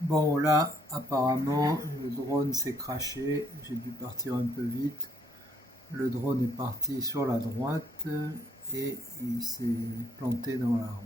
Bon là, apparemment, le drone s'est crashé, j'ai dû partir un peu vite. Le drone est parti sur la droite et il s'est planté dans l'arbre.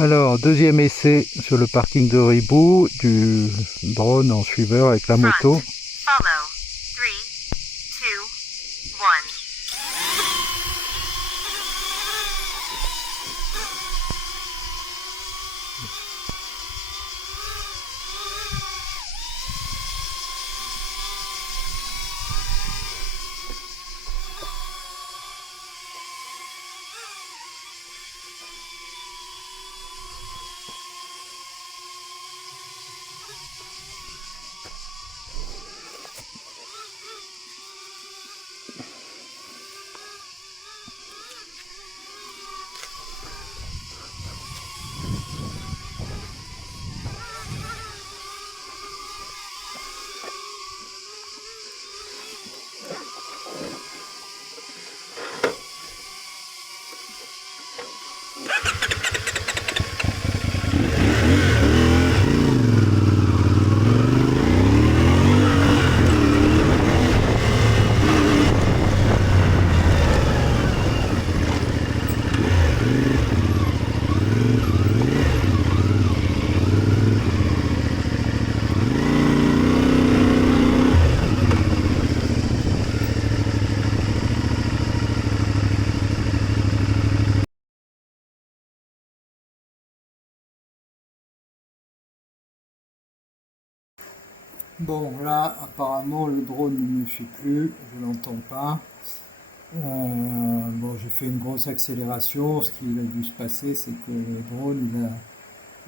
Alors, deuxième essai sur le parking de Ribou, du drone en suiveur avec la moto. Bon, là, apparemment, le drone ne me suit plus, je l'entends pas. Bon, j'ai fait une grosse accélération. Ce qui a dû se passer, c'est que le drone, il a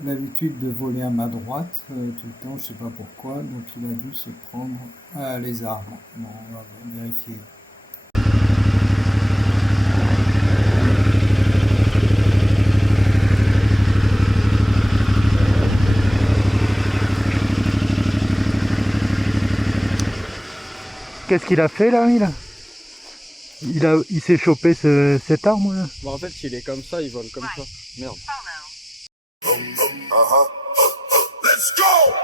l'habitude de voler à ma droite tout le temps, je sais pas pourquoi, donc il a dû se prendre les arbres. Bon, on va vérifier. Qu'est-ce qu'il a fait là, il s'est chopé cet arbre là. Bon, en fait, s'il est comme ça, il vole comme ça. Merde. Let's go!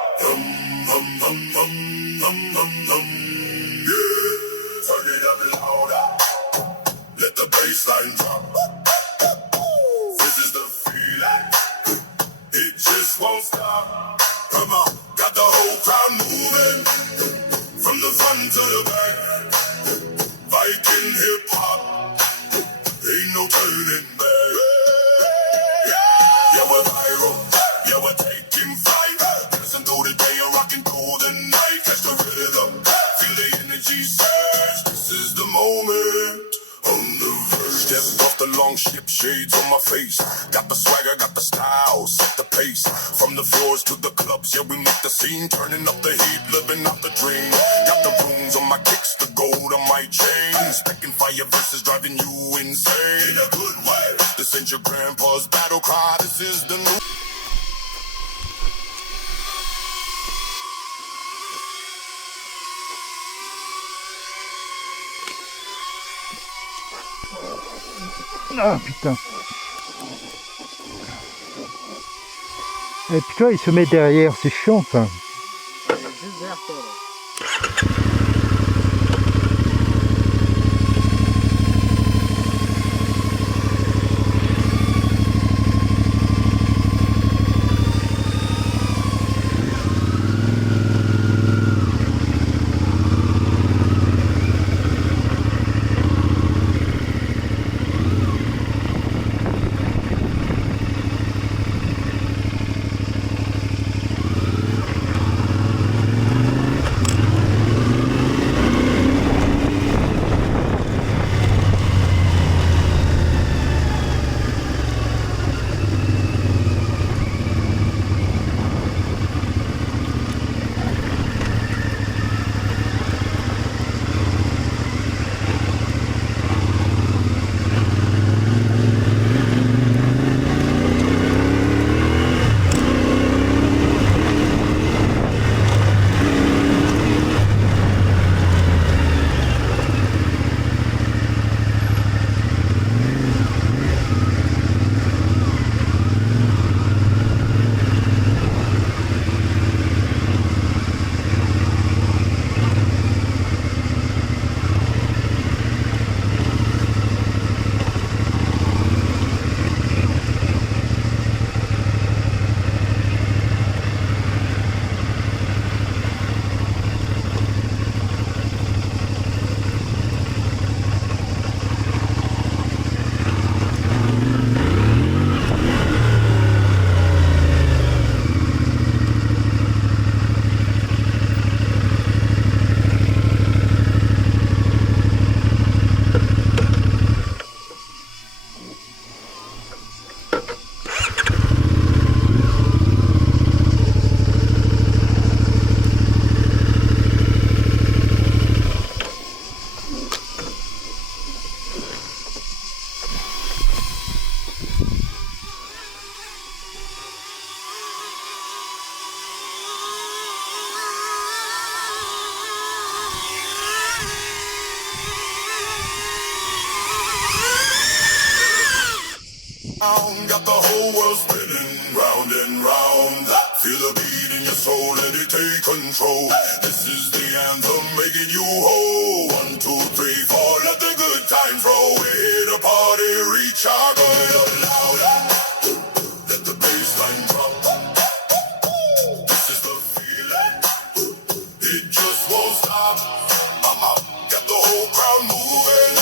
Turn it up louder. Let the bassline drop. This is the feeling. It just won't stop. Come on, got the whole crowd moving. From the front to the back. Viking hip hop. Ain't no turning back. Yeah. moment. On the verge, stepped off the long ship, shades on my face. Got the swagger, got the style, set the pace. From the floors to the clubs, yeah, we make the scene. Turning up the heat, living out the dream. Got the rooms on my kicks, the gold on my chain. Specking fire versus driving you insane. In a good way. This ain't your grandpa's battle cry, this is the new. Ah putain. Et puis toi il se met derrière, c'est chiant ça. Juste derrière toi là. Got the whole world spinning round and round. Feel the beat in your soul, let it take control. This is the anthem making you whole. 1, 2, 3, 4, let the good times roll. We're here to party, reach our goal up louder. Let the bass line drop. This is the feeling, it just won't stop. Got the whole crowd moving,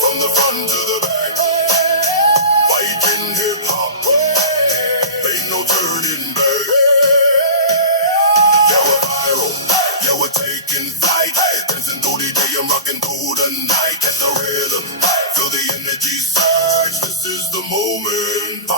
from the front to the back. Fighting hip hop, ain't no turning back. Yeah, we're viral, yeah, we're taking flight. Dancing through the day and rocking through the night. At the rhythm, feel the energy surge. This is the moment.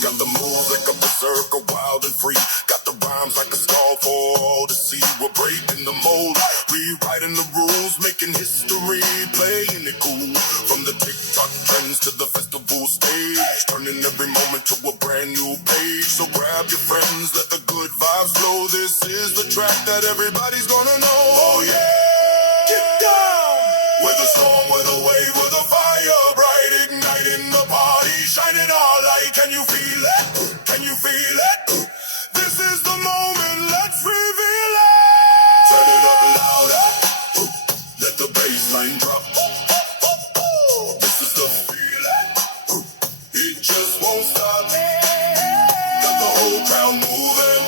Got the moves like a berserker, wild and free. Got the rhymes like a skull for all to see. We're breaking the mold, rewriting the rules, making history, playing it cool. From the TikTok trends to the festival stage, turning every moment to a brand new page. So grab your friends, let the good vibes flow. This is the track that everybody's gonna know. Oh yeah, get down. With a storm, with a wave, with a fire bright, igniting the party, shining our light. Can you feel it? Can you feel it? This is the moment, let's reveal it. Turn it up louder, let the bass line drop. This is the feeling, it just won't stop. Got the whole crowd moving,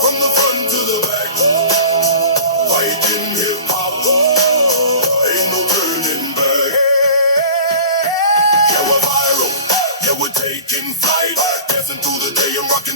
from the front to the back. Fighting hip hop, ain't no turning back. Yeah, we're viral, yeah, we're taking flight. Dancing through the day and rocking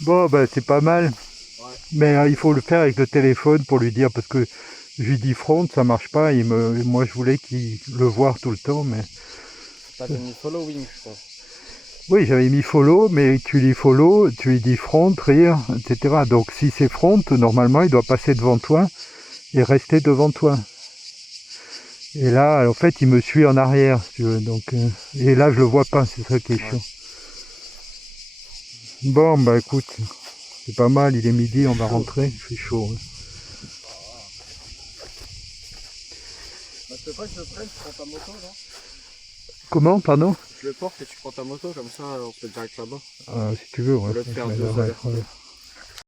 Bon, ben c'est pas mal. Ouais. Mais il faut le faire avec le téléphone pour lui dire, parce que je lui dis front, ça marche pas. Moi, je voulais qu'il le voie tout le temps, mais... T'avais mis following, je pense. Oui, j'avais mis follow, mais tu lui follow, tu lui dis front, rire, etc. Donc si c'est front, normalement, il doit passer devant toi et rester devant toi. Et là, en fait, il me suit en arrière, si tu veux. Donc, et là, je le vois pas, c'est ça qui est chiant. Bon, bah écoute, c'est pas mal, il est midi, on va rentrer, il fait chaud. Hein. Bah, je peux pas que je le prenne, tu prends ta moto, non? Comment, pardon? Je le porte et tu prends ta moto, comme ça on se met direct là-bas. Si tu veux, ouais. Au lieu de faire Ouais, 2 ouais, allers-retours. ouais.